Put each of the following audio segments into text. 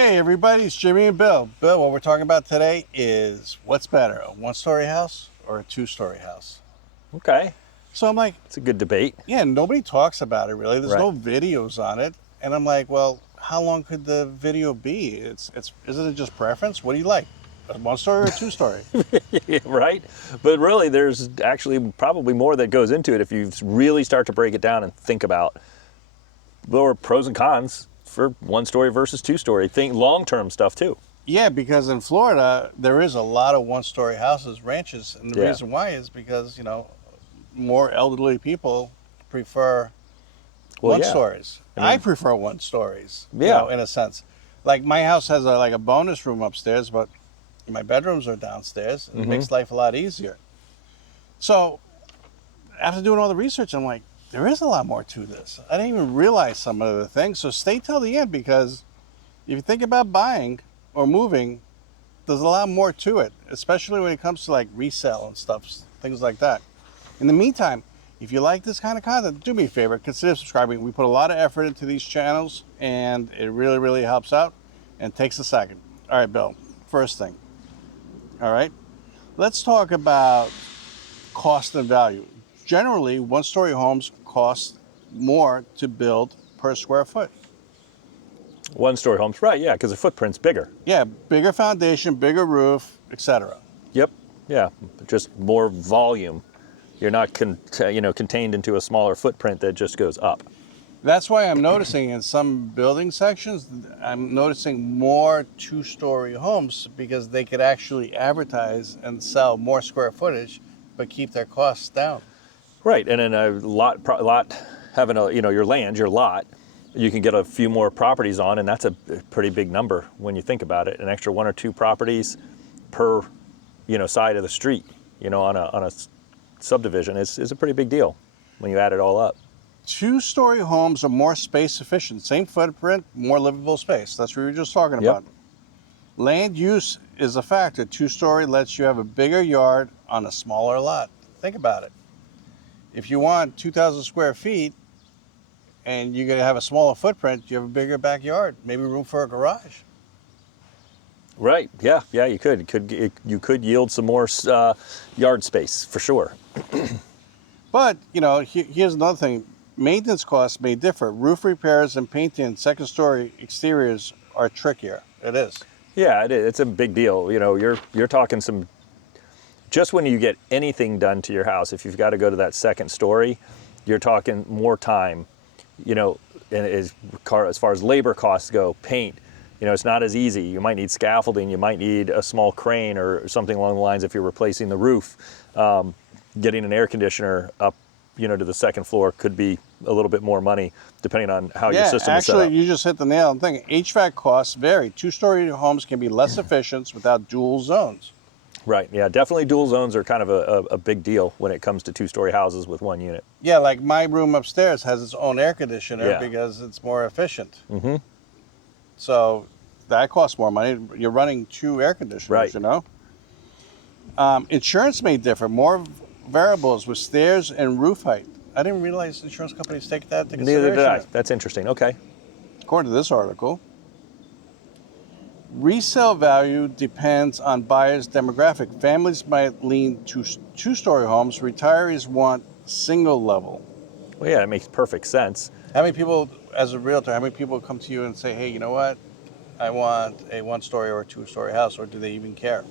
Hey everybody, it's Jimmy and Bill. Bill, what we're talking about today is what's better, a one-story house or a two-story house? Okay, So I'm like, it's a good debate. yeah, nobody talks about it really. There's Right. no videos on it. And I'm like, well, how long could the video be? Isn't it just preference? What do you like? A one-story or a two-story? Right? But really, there's actually probably more that goes into it if you really start to break it down and think about there are pros and cons for one story versus two story. Think long term stuff too. Yeah, because in Florida, there is a lot of one-story houses, ranches. And the Yeah. reason why is because, more elderly people prefer Well, one yeah. stories. I prefer one stories, Yeah. in a sense. Like my house has a bonus room upstairs, but my bedrooms are downstairs. And It makes life a lot easier. So after doing all the research, I'm like, there is a lot more to this. I didn't even realize some of the things. So stay till the end because if you think about buying or moving, there's a lot more to it, especially when it comes to like resale and stuff, things like that. In the meantime, if you like this kind of content, do me a favor, consider subscribing. We put a lot of effort into these channels and it really, really helps out and takes a second. All right, Bill, first thing. All right, let's talk about cost and value. Generally, one-story homes cost more to build per square foot. One story homes, right? Yeah, because the footprint's bigger. Yeah, bigger foundation, bigger roof, etc. Yep. Yeah, just more volume. You're not contained into a smaller footprint that just goes up. That's why I'm noticing in some building sections, I'm noticing more two-story homes because they could actually advertise and sell more square footage, but keep their costs down. Right, and in a lot having your land, your lot, you can get a few more properties on, and that's a pretty big number when you think about it. An extra one or two properties per, side of the street, on a subdivision is a pretty big deal when you add it all up. Two-story homes are more space efficient, same footprint, more livable space. That's what we were just talking Yep. about. Land use is a factor. Two-story lets you have a bigger yard on a smaller lot. Think about it. If you want 2,000 square feet and you're going to have a smaller footprint, you have a bigger backyard, maybe room for a garage. Right. Yeah. Yeah. You could yield some more yard space for sure. But, here's another thing. Maintenance costs may differ. Roof repairs and painting in second-story exteriors are trickier. It is. Yeah, it is. It's a big deal. You're talking some. Just when you get anything done to your house, if you've got to go to that second story, you're talking more time. And as far as labor costs go, paint. It's not as easy. You might need scaffolding. You might need a small crane or something along the lines if you're replacing the roof. Getting an air conditioner up, to the second floor could be a little bit more money depending on how your system is set up. Actually, you just hit the nail on the thing. HVAC costs vary. Two-story homes can be less efficient without dual zones. Right. Yeah. Definitely, dual zones are kind of a big deal when it comes to two-story houses with one unit. Yeah, like my room upstairs has its own air conditioner Yeah. because it's more efficient. So that costs more money. You're running two air conditioners, Right. Insurance may differ. More variables with stairs and roof height. I didn't realize insurance companies take that into consideration. Neither did I. That's interesting. Okay. According to this article, resale value depends on buyer's demographic. Families might lean to two-story homes. Retirees want single level. Well, yeah, it makes perfect sense. How many people, as a realtor, how many people come to you and say, hey, you know what? I want a one-story or a two-story house, or do they even care?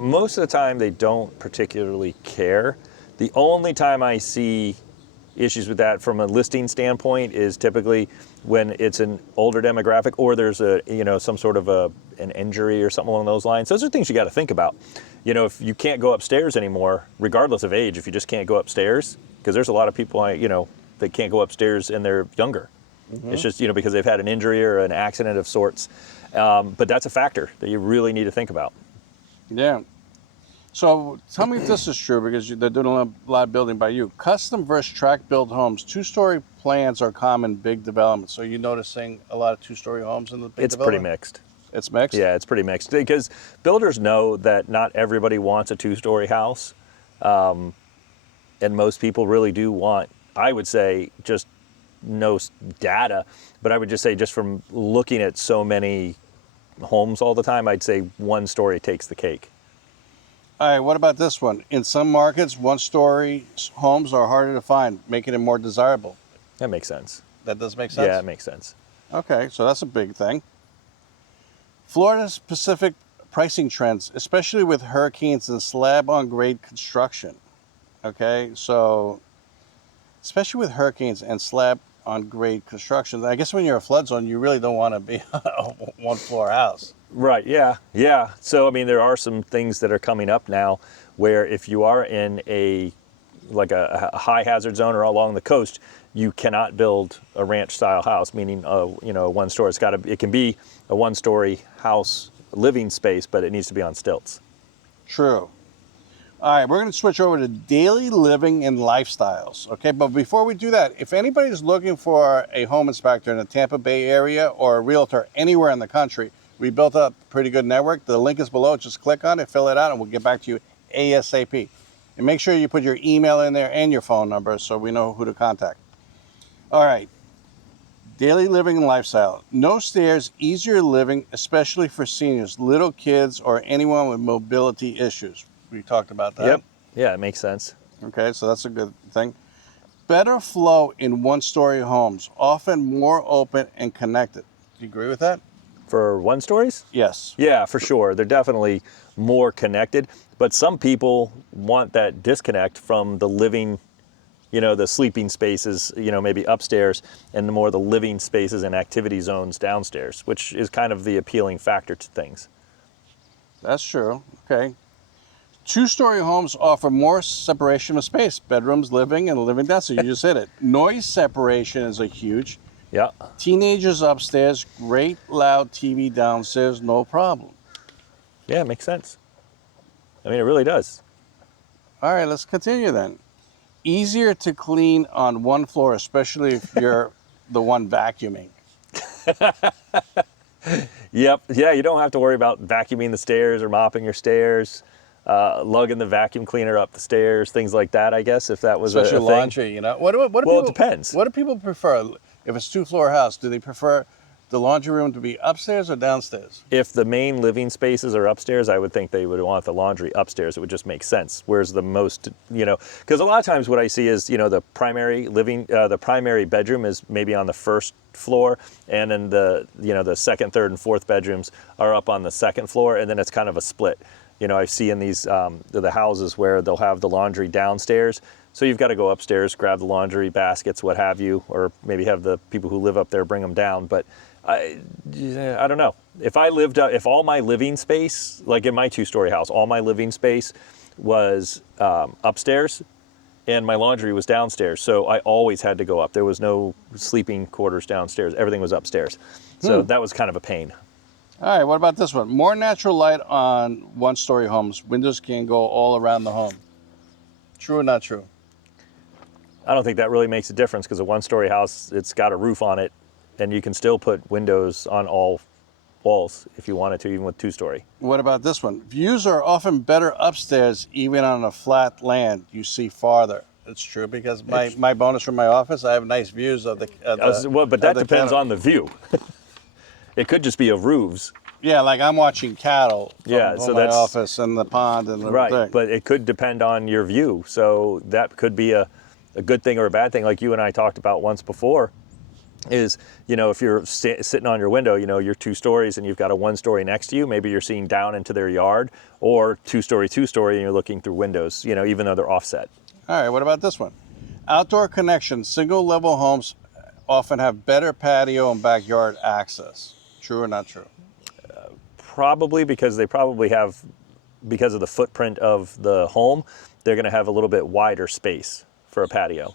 Most of the time, they don't particularly care. The only time I see issues with that from a listing standpoint is typically when it's an older demographic or there's some sort of an injury or something along those lines. Those are things you got to think about. If you can't go upstairs anymore, regardless of age, if you just can't go upstairs, because there's a lot of people that can't go upstairs and they're younger. It's just because they've had an injury or an accident of sorts. But that's a factor that you really need to think about. Yeah. So tell me if this is true, because they're doing a lot of building by you. Custom versus track build homes. Two-story plans are common in big developments. So you're noticing a lot of two-story homes in the big It's development? pretty mixed. It's mixed? Yeah, it's pretty mixed because builders know that not everybody wants a two-story house. And most people really do want, I would say, just no data, but I would just say just from looking at so many homes all the time, I'd say one story takes the cake. All right, what about this one? In some markets, one-story homes are harder to find, making it more desirable. That makes sense. That does make sense? Yeah, it makes sense. Okay, so that's a big thing. Florida's Pacific pricing trends, especially with hurricanes and slab-on-grade construction. Okay, so especially with hurricanes and slab-on-grade construction, I guess when you're a flood zone, you really don't want to be a one-floor house. Right, yeah, yeah. So, I mean, there are some things that are coming up now where if you are in a high hazard zone or along the coast, you cannot build a ranch style house, meaning one story. It can be a one story house living space, but it needs to be on stilts. True. All right, we're going to switch over to daily living and lifestyles. Okay, but before we do that, if anybody's looking for a home inspector in the Tampa Bay area or a realtor anywhere in the country, we built up a pretty good network. The link is below. Just click on it, fill it out, and we'll get back to you ASAP. And make sure you put your email in there and your phone number so we know who to contact. All right, daily living and lifestyle. No stairs, easier living, especially for seniors, little kids, or anyone with mobility issues. We talked about that. Yep. Yeah, it makes sense. Okay, so that's a good thing. Better flow in one-story homes, often more open and connected. Do you agree with that? For one stories? Yes. Yeah, for sure. They're definitely more connected, but some people want that disconnect from the living, the sleeping spaces, maybe upstairs, and the living spaces and activity zones downstairs, which is kind of the appealing factor to things. That's true. Okay. Two-story homes offer more separation of space, bedrooms, living, and living down. So you just hit it. Noise separation is a huge. Yeah. Teenagers upstairs, great loud TV downstairs, no problem. Yeah, it makes sense. I mean, it really does. All right, let's continue then. Easier to clean on one floor, especially if you're the one vacuuming. Yep. Yeah, you don't have to worry about vacuuming the stairs or mopping your stairs, lugging the vacuum cleaner up the stairs, things like that, I guess, if that was especially a thing. laundry, What do Well, people, it depends. What do people prefer? If it's two-floor house, do they prefer the laundry room to be upstairs or downstairs? If the main living spaces are upstairs, I would think they would want the laundry upstairs. It would just make sense. Where's the most, because a lot of times what I see is, the primary bedroom is maybe on the first floor, and then the second, third, and fourth bedrooms are up on the second floor, and then it's kind of a split. I see in these the houses where they'll have the laundry downstairs. So you've got to go upstairs, grab the laundry baskets, what have you, or maybe have the people who live up there bring them down. But I don't know. If all my living space, like in my two-story house, all my living space was upstairs and my laundry was downstairs. So I always had to go up. There was no sleeping quarters downstairs. Everything was upstairs. So that was kind of a pain. All right, what about this one? More natural light on one-story homes. Windows can go all around the home. True or not true? I don't think that really makes a difference because a one-story house, it's got a roof on it, and you can still put windows on all walls if you wanted to, even with two-story. What about this one? Views are often better upstairs, even on a flat land. You see farther. It's true because my bonus from my office, I have nice views of the. But that depends on the view. It could just be of roofs. Yeah, like I'm watching cattle from, so my that's office and the pond and everything. Right, but it could depend on your view. So that could be a good thing or a bad thing. Like you and I talked about once before, is, if you're sitting on your window, you're two stories and you've got a one story next to you, maybe you're seeing down into their yard, or two story, and you're looking through windows, even though they're offset. All right, what about this one? Outdoor connection. Single level homes often have better patio and backyard access. True or not true? Probably, because they probably have, because of the footprint of the home, they're going to have a little bit wider space for a patio,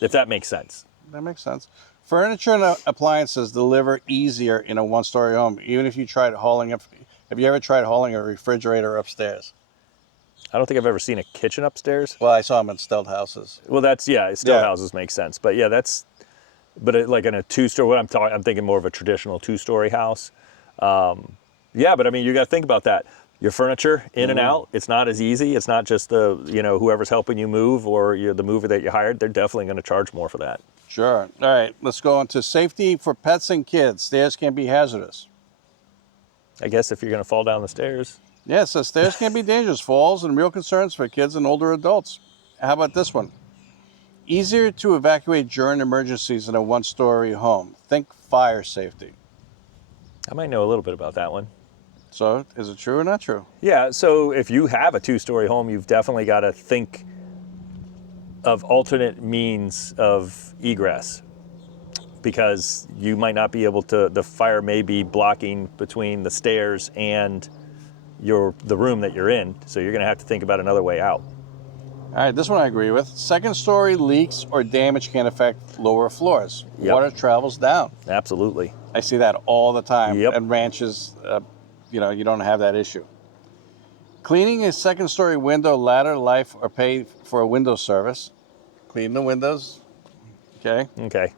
if that makes sense. That makes sense. Furniture and appliances deliver easier in a one-story home, even if you tried hauling up. Have you ever tried hauling a refrigerator upstairs? I don't think I've ever seen a kitchen upstairs. Well, I saw them in stilt houses. Well, stilt houses make sense, but yeah, like in a two-story, I'm thinking more of a traditional two-story house. Yeah, but I mean, you got to think about that. Your furniture in and out, it's not as easy. It's not just the, whoever's helping you move or the mover that you hired. They're definitely going to charge more for that. Sure. All right, let's go on to safety for pets and kids. Stairs can be hazardous. I guess if you're going to fall down the stairs. Yeah, so stairs can be dangerous. Falls and real concerns for kids and older adults. How about this one? Easier to evacuate during emergencies in a one-story home. Think fire safety. I might know a little bit about that one. So, is it true or not true? Yeah, so if you have a 2-story home, you've definitely got to think of alternate means of egress, because you might not be able to, the fire may be blocking between the stairs and the room that you're in, so you're going to have to think about another way out. All right, this one I agree with. Second story leaks or damage can affect lower floors. Yep. Water travels down. Absolutely. I see that all the time. Yep. And ranches, you don't have that issue. Cleaning a second story window, ladder, life, or pay for a window service. Clean the windows. Okay. Okay.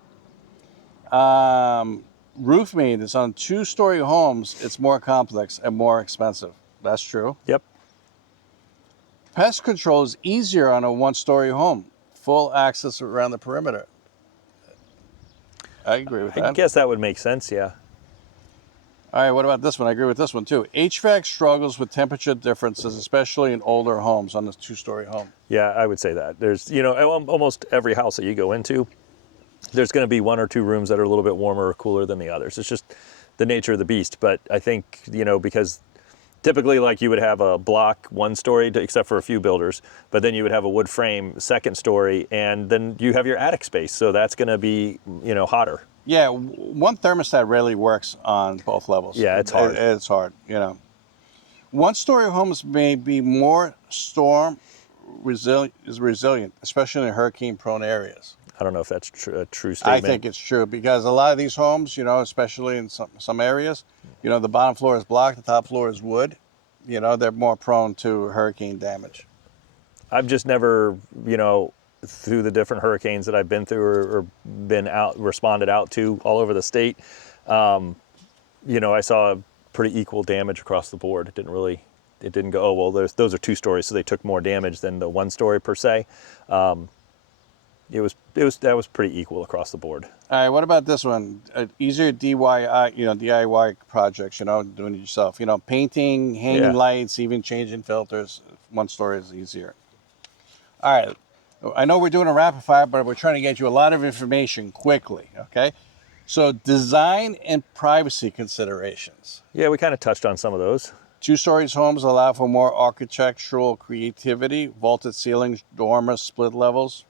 Roof maintenance on 2-story homes, it's more complex and more expensive. That's true. Yep. Pest control is easier on a 1-story home. Full access around the perimeter. I agree with that. I guess that would make sense, yeah. All right, what about this one? I agree with this one too. HVAC struggles with temperature differences, especially in older homes on a 2-story home. Yeah, I would say that. There's, almost every house that you go into, there's going to be 1 or 2 rooms that are a little bit warmer or cooler than the others. It's just the nature of the beast. But I think, because typically, like, you would have a block 1-story, except for a few builders, but then you would have a wood frame 2nd story, and then you have your attic space. So that's going to be, hotter. Yeah, one thermostat rarely works on both levels. Yeah, it's hard. It's hard, 1-story homes may be more storm resilient, especially in hurricane-prone areas. I don't know if that's a true statement. I think it's true because a lot of these homes, especially in some areas, the bottom floor is block, the top floor is wood. They're more prone to hurricane damage. I've just never, through the different hurricanes that I've been through or been responded out to all over the state, I saw pretty equal damage across the board. It didn't go, oh, well, those are 2 stories, so they took more damage than the 1 story per se. That was pretty equal across the board. All right, what about this one? Easier DIY projects, doing it yourself. Painting, hanging lights, even changing filters. 1 story is easier. All right, I know we're doing a rapid fire, but we're trying to get you a lot of information quickly, okay? So design and privacy considerations. Yeah, we kind of touched on some of those. 2-story homes allow for more architectural creativity, vaulted ceilings, dormers, split levels.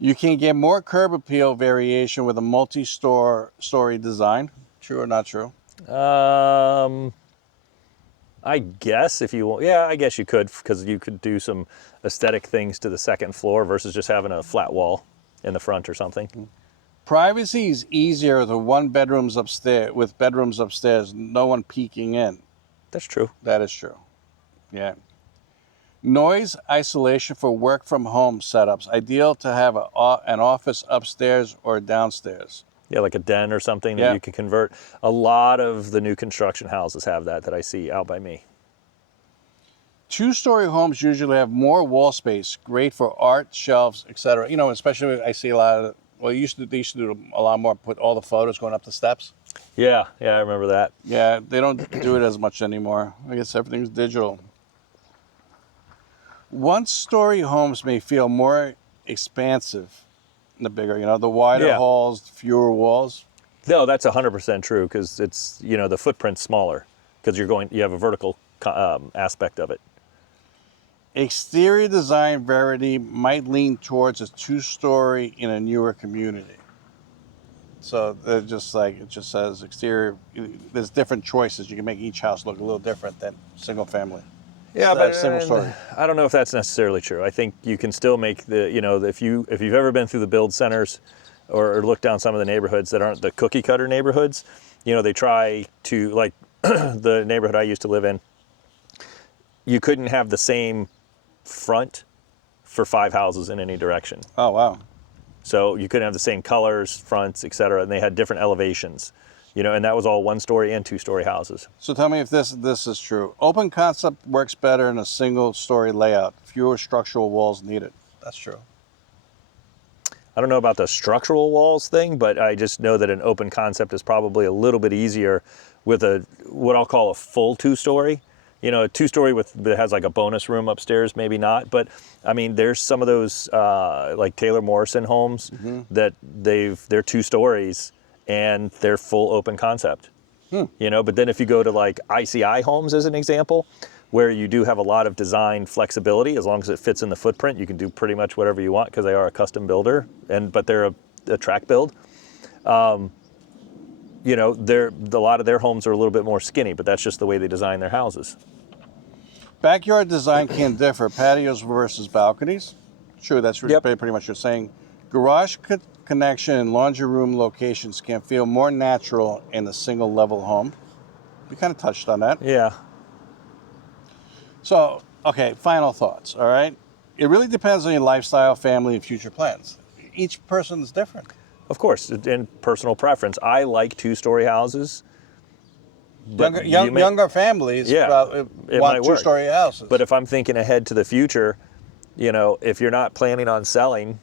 You can get more curb appeal variation with a multi-story design. True or not true? I guess if you want, yeah, I guess you could, because you could do some aesthetic things to the 2nd floor versus just having a flat wall in the front or something. Privacy is easier with bedrooms upstairs, no one peeking in. That's true. That is true. Yeah. Noise isolation for work from home setups. Ideal to have an office upstairs or downstairs. Yeah, like a den or something that you can convert. A lot of the new construction houses have that I see out by me. 2-story homes usually have more wall space, great for art, shelves, etc. Especially I see a lot of, they used to do a lot more, put all the photos going up the steps. Yeah, I remember that. Yeah, they don't do it as much anymore. I guess everything's digital. 1-story homes may feel more expansive the bigger, the wider halls, fewer walls. No, that's 100% true, because it's, the footprint's smaller because you have a vertical aspect of it. Exterior design variety might lean towards a 2-story in a newer community. So they're just it just says exterior, there's different choices. You can make each house look a little different than single family. Yeah, but single story. I don't know if that's necessarily true. I think you can still make if you've ever been through the build centers or looked down some of the neighborhoods that aren't the cookie cutter neighborhoods, they try to, like the neighborhood I used to live in, you couldn't have the same front for 5 houses in any direction. Oh, wow. So you couldn't have the same colors, fronts, etc., and they had different elevations. And that was all 1-story and 2-story houses. So tell me if this is true. Open concept works better in a single-story layout. Fewer structural walls needed. That's true. I don't know about the structural walls thing, but I just know that an open concept is probably a little bit easier with what I'll call a full 2-story. You know, a 2-story that has like a bonus room upstairs, maybe not. But I mean, there's some of those like Taylor Morrison homes that they're 2 stories and they're full open concept. You know, but then if you go to like ICI homes as an example, where you do have a lot of design flexibility, as long as it fits in the footprint, you can do pretty much whatever you want because they are a custom builder, but they're a track build. You know, a lot of their homes are a little bit more skinny, but that's just the way they design their houses. Backyard design can differ. Patios versus balconies. True, that's pretty much what you're saying. Garage connection and laundry room locations can feel more natural in a single level home. We kind of touched on that. Yeah. So, okay, final thoughts, all right? It really depends on your lifestyle, family, and future plans. Each person is different. Of course, in personal preference. I like 2-story houses. Younger families want 2-story houses. But if I'm thinking ahead to the future, you know, if you're not planning on selling,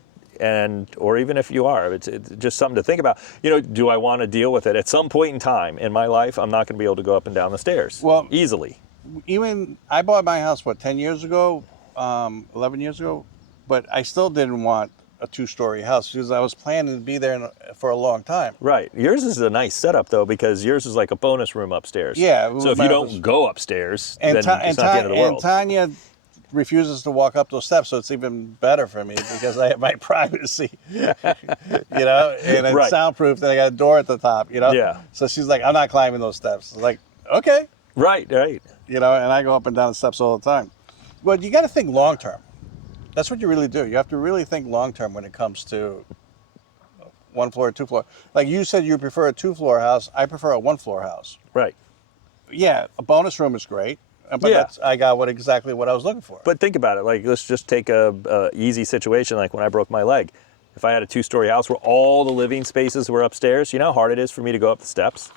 or even if you are, it's just something to think about. You know, do I want to deal with it? At some point in time in my life, I'm not going to be able to go up and down the stairs easily. Even I bought my house, 10 years ago, 11 years ago, but I still didn't want a 2-story house because I was planning to be there for a long time. Right. Yours is a nice setup though, because yours is like a bonus room upstairs. Yeah. So if you don't go upsters, then it's not the end of the world. And Tanya refuses to walk up those steps, so it's even better for me because I have my privacy, you know, and it's soundproof. And I got a door at the top, you know. Yeah. So she's like, I'm not climbing those steps. I'm like, okay. Right. You know, and I go up and down the steps all the time. But you got to think long term. That's what you really do. You have to really think long term when it comes to 1 floor, 2 floor. Like you said, you prefer a 2-floor house. I prefer a 1-floor house. Right. Yeah, a bonus room is great. But I got exactly what I was looking for. But think about it. Like, let's just take a easy situation like when I broke my leg. If I had a 2-story house where all the living spaces were upstairs, you know how hard it is for me to go up the steps?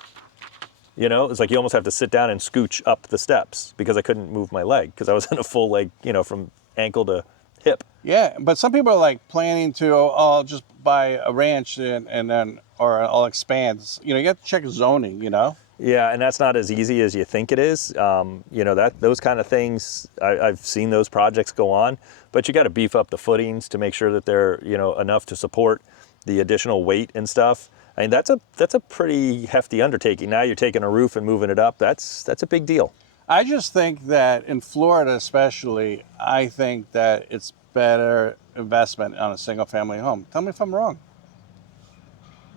You know, it's like you almost have to sit down and scooch up the steps because I couldn't move my leg because I was in a full leg, you know, from ankle to hip. Yeah, but some people are like planning to, I'll just buy a ranch and then, or I'll expand. You know, you have to check zoning, you know? Yeah, and that's not as easy as you think it is. You know, those kind of things, I've seen those projects go on, but you got to beef up the footings to make sure that they're, you know, enough to support the additional weight and stuff. I mean, that's a pretty hefty undertaking. Now you're taking a roof and moving it up. That's a big deal. I just think that in Florida especially, I think that it's better investment on a single family home. Tell me if I'm wrong.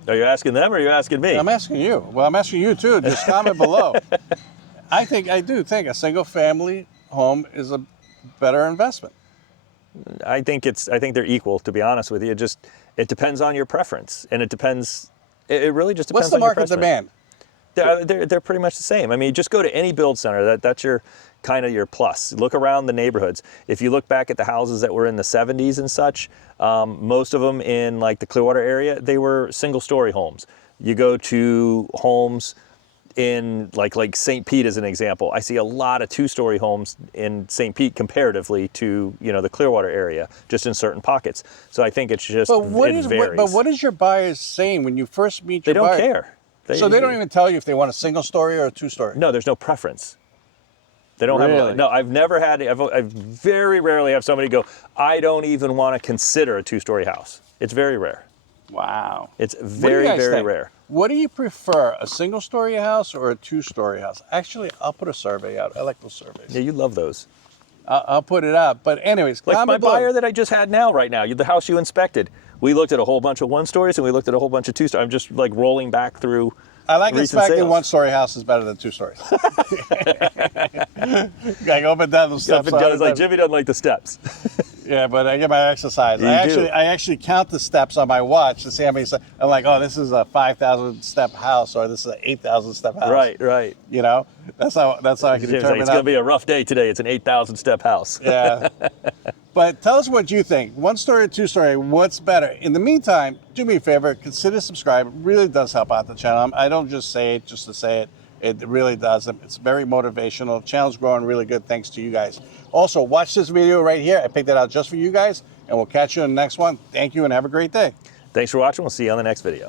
Are you asking them or are you asking me? I'm asking you. Well, I'm asking you too. Just comment below. I do think a single family home is a better investment. I think they're equal, to be honest with you. It depends on your preference, and it really just depends on your preference. What's the market demand? They're pretty much the same. I mean, just go to any build center. That's your kind of your plus. Look around the neighborhoods. If you look back at the houses that were in the 70s and such, most of them in like the Clearwater area, they were single-story homes. You go to homes in like St. Pete as an example. I see a lot of 2-story homes in St. Pete comparatively to, you know, the Clearwater area, just in certain pockets. So I think it's just it varies. But what is your buyers saying when you first meet your buyer? They don't care. They don't even tell you if they want a single story or a 2-story? No, there's no preference. They don't have. No, I've never had. I very rarely have somebody go, I don't even want to consider a 2-story house. It's very rare. Wow. It's very rare. What do you prefer, a single-story house or a 2-story house? Actually, I'll put a survey out. I like those surveys. Yeah, you love those. I'll put it out. But anyways, like my buyer that I just had right now, the house you inspected. We looked at a whole bunch of 1-stories and we looked at a whole bunch of 2-stories. I'm just like rolling back through. I like inspecting 1-story houses better than 2 stories. I go up and down the steps. It's like Jimmy doesn't like the steps. Yeah, but I get my exercise. I actually count the steps on my watch to see how many steps. I'm like, oh, this is a 5,000 step house, or this is an 8,000 step house. Right. You know, that's how I can determine. It's going to be a rough day today. It's an 8,000 step house. Yeah. But tell us what you think. 1-story or 2-story, what's better? In the meantime, do me a favor, consider subscribe. It really does help out the channel. I don't just say it just to say it. It really does. It's very motivational. The channel's growing really good thanks to you guys. Also, watch this video right here. I picked it out just for you guys, and we'll catch you in the next one. Thank you, and have a great day. Thanks for watching. We'll see you on the next video.